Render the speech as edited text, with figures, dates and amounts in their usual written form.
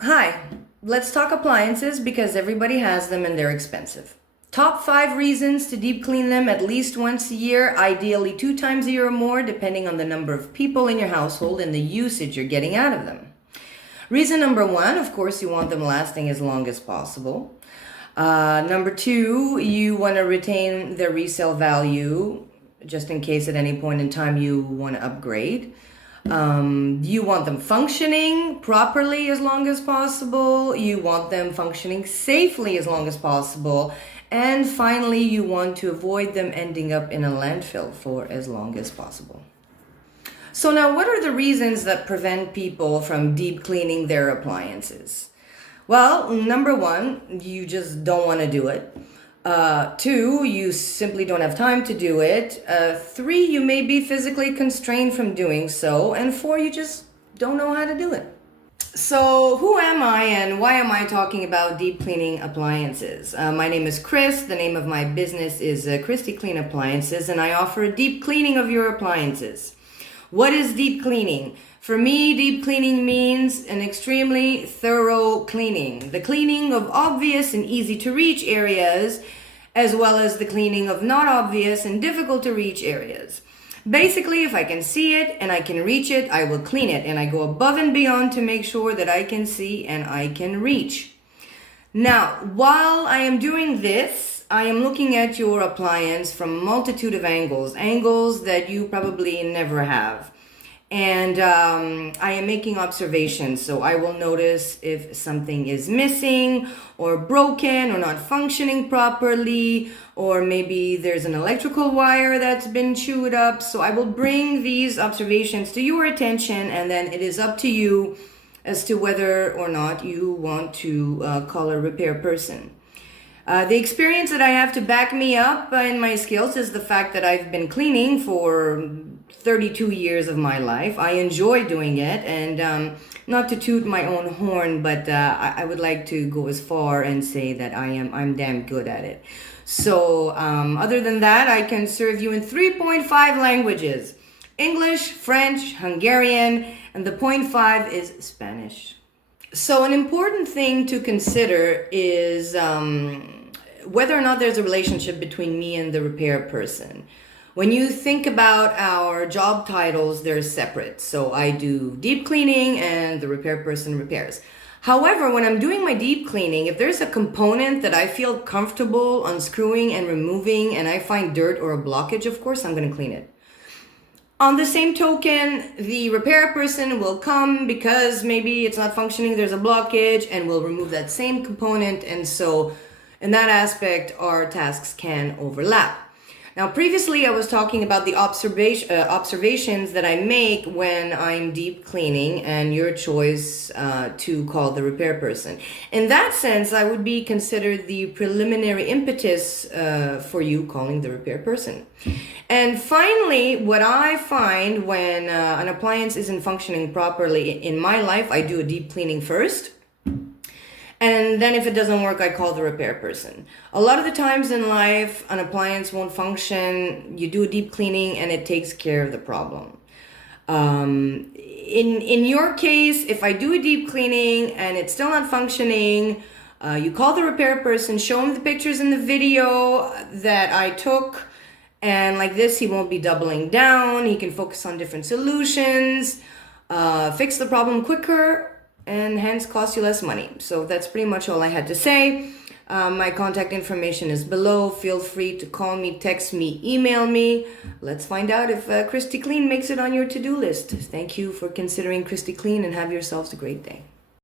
Hi, let's talk appliances because everybody has them and they're expensive. Top 5 reasons to deep clean them at least once a year, ideally 2 times a year or more, depending on the number of people in your household and the usage you're getting out of them. Reason number 1, of course, you want them lasting as long as possible. Number 2, you want to retain their resale value just in case at any point in time you want to upgrade. You want them functioning properly as long as possible. You want them functioning safely as long as possible. And finally, you want to avoid them ending up in a landfill for as long as possible. So now, what are the reasons that prevent people from deep cleaning their appliances? Well, number 1, you just don't want to do it. 2, you simply don't have time to do it. 3, you may be physically constrained from doing so. And 4, you just don't know how to do it. So who am I and why am I talking about deep cleaning appliances? My name is Chris. The name of my business is Kriszti Clean Appliances, and I offer a deep cleaning of your appliances. What is deep cleaning? For me, deep cleaning means an extremely thorough cleaning. The cleaning of obvious and easy to reach areas, as well as the cleaning of not obvious and difficult to reach areas. Basically, if I can see it and I can reach it, I will clean it. And I go above and beyond to make sure that I can see and I can reach. Now, while I am doing this, I am looking at your appliance from a multitude of angles that you probably never have. And I am making observations, so I will notice if something is missing or broken or not functioning properly, or maybe there's an electrical wire that's been chewed up. So I will bring these observations to your attention, and then it is up to you as to whether or not you want to call a repair person. The experience that I have to back me up in my skills is the fact that I've been cleaning for 32 years of my life. I enjoy doing it, and not to toot my own horn, but I would like to go as far and say that I'm damn good at it. So other than that, I can serve you in 3.5 languages: English, French, Hungarian, and the point 5 is Spanish. So an important thing to consider is whether or not there's a relationship between me and the repair person. When you think about our job titles, they're separate. So I do deep cleaning and the repair person repairs. However, when I'm doing my deep cleaning, if there's a component that I feel comfortable unscrewing and removing and I find dirt or a blockage, of course I'm going to clean it. On the same token, the repair person will come because maybe it's not functioning, there's a blockage, and will remove that same component. And so in that aspect, our tasks can overlap. Now, previously I was talking about the observations that I make when I'm deep cleaning and your choice to call the repair person. In that sense, I would be considered the preliminary impetus for you calling the repair person. And finally, what I find when an appliance isn't functioning properly in my life, I do a deep cleaning first. And then if it doesn't work, I call the repair person. A lot of the times in life, an appliance won't function. You do a deep cleaning and it takes care of the problem. In your case, if I do a deep cleaning and it's still not functioning, you call the repair person, show him the pictures in the video that I took. And like this, he won't be doubling down. He can focus on different solutions, fix the problem quicker, and hence cost you less money. So that's pretty much all I had to say. My contact information is below. Feel free to call me, text me, email me. Let's find out if Kriszti Clean makes it on your to-do list. Thank you for considering Kriszti Clean, and have yourselves a great day.